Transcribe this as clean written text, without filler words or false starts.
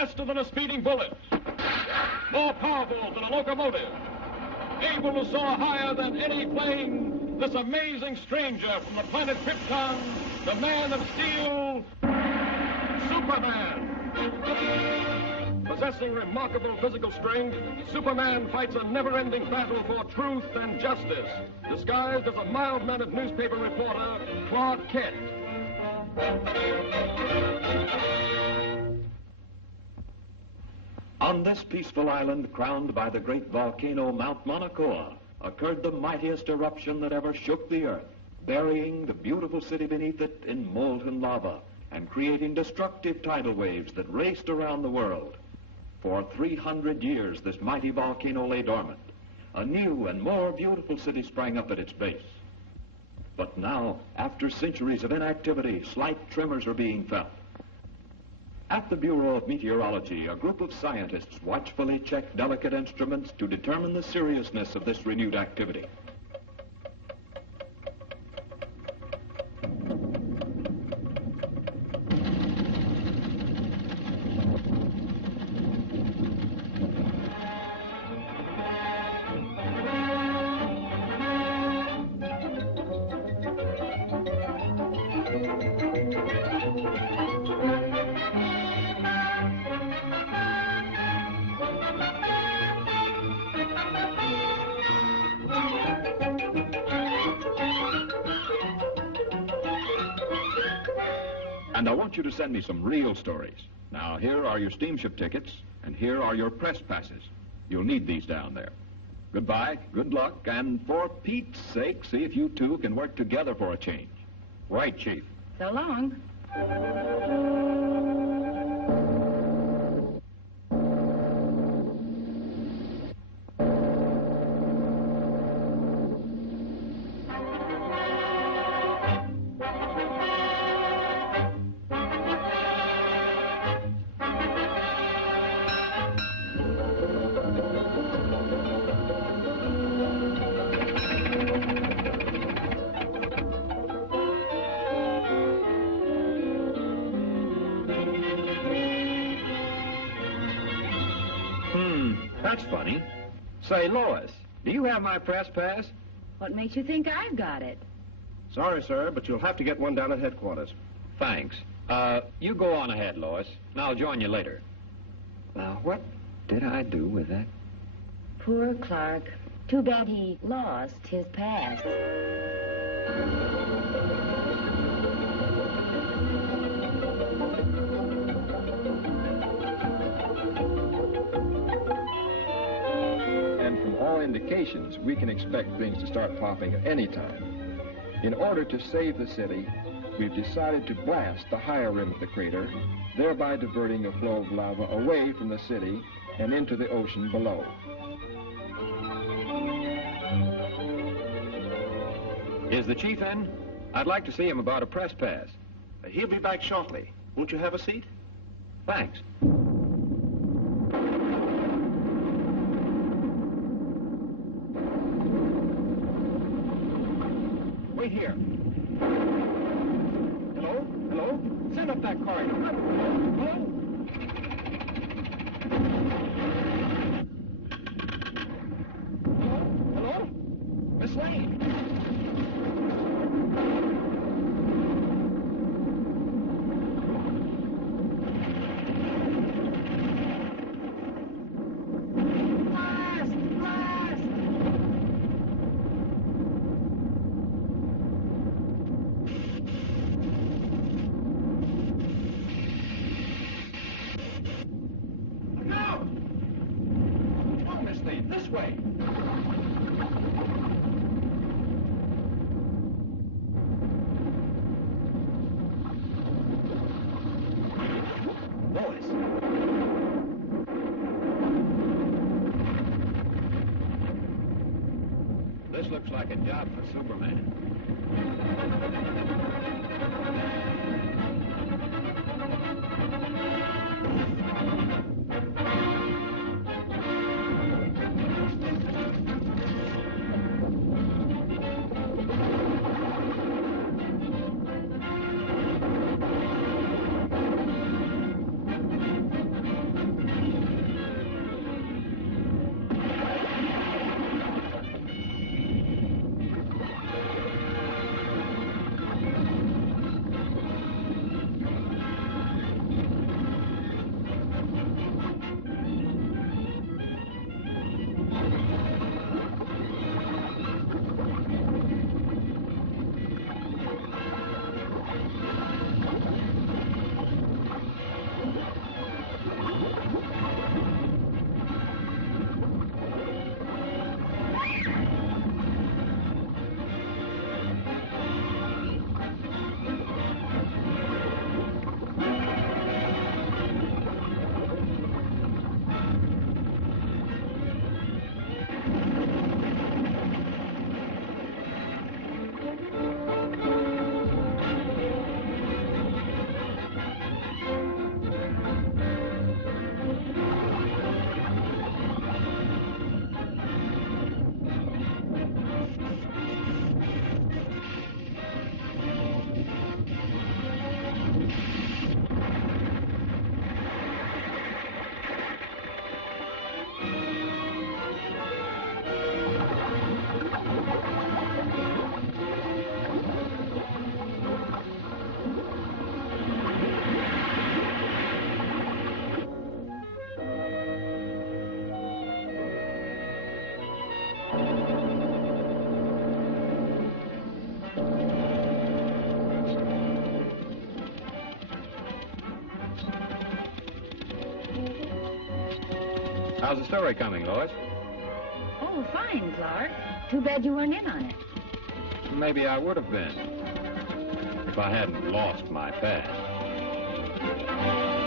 faster than a speeding bullet, more powerful than a locomotive, able to soar higher than any plane, this amazing stranger from the planet Krypton, the Man of Steel, Superman. Possessing remarkable physical strength, Superman fights a never-ending battle for truth and justice, disguised as a mild-mannered newspaper reporter, Clark Kent. On this peaceful island, crowned by the great volcano Mount Monokoa, occurred the mightiest eruption that ever shook the earth, burying the beautiful city beneath it in molten lava and creating destructive tidal waves that raced around the world. For 300 years, this mighty volcano lay dormant. A new and more beautiful city sprang up at its base. But now, after centuries of inactivity, slight tremors are being felt. At the Bureau of Meteorology, a group of scientists watchfully check delicate instruments to determine the seriousness of this renewed activity. And I want you to send me some real stories. Now, here are your steamship tickets, and here are your press passes. You'll need these down there. Goodbye, good luck, and for Pete's sake, see if you two can work together for a change. Right, Chief. So long. That's funny. Say, Lois, do you have my press pass? What makes you think I've got it? Sorry, sir, but you'll have to get one down at headquarters. Thanks. You go on ahead, Lois, and I'll join you later. Now, what did I do with that? Poor Clark. Too bad he lost his pass. Indications, we can expect things to start popping at any time. In order to save the city, we've decided to blast the higher rim of the crater, thereby diverting a flow of lava away from the city and into the ocean below. Is the chief in? I'd like to see him about a press pass. He'll be back shortly. Won't you have a seat? Thanks. Wait here. Hello? Hello? Send up that car. Hello? Hello? Hello? Miss Lane? This way. Lois. This looks like a job for Superman. How's the story coming, Lois? Oh, fine, Clark. Too bad you weren't in on it. Maybe I would have been if I hadn't lost my past.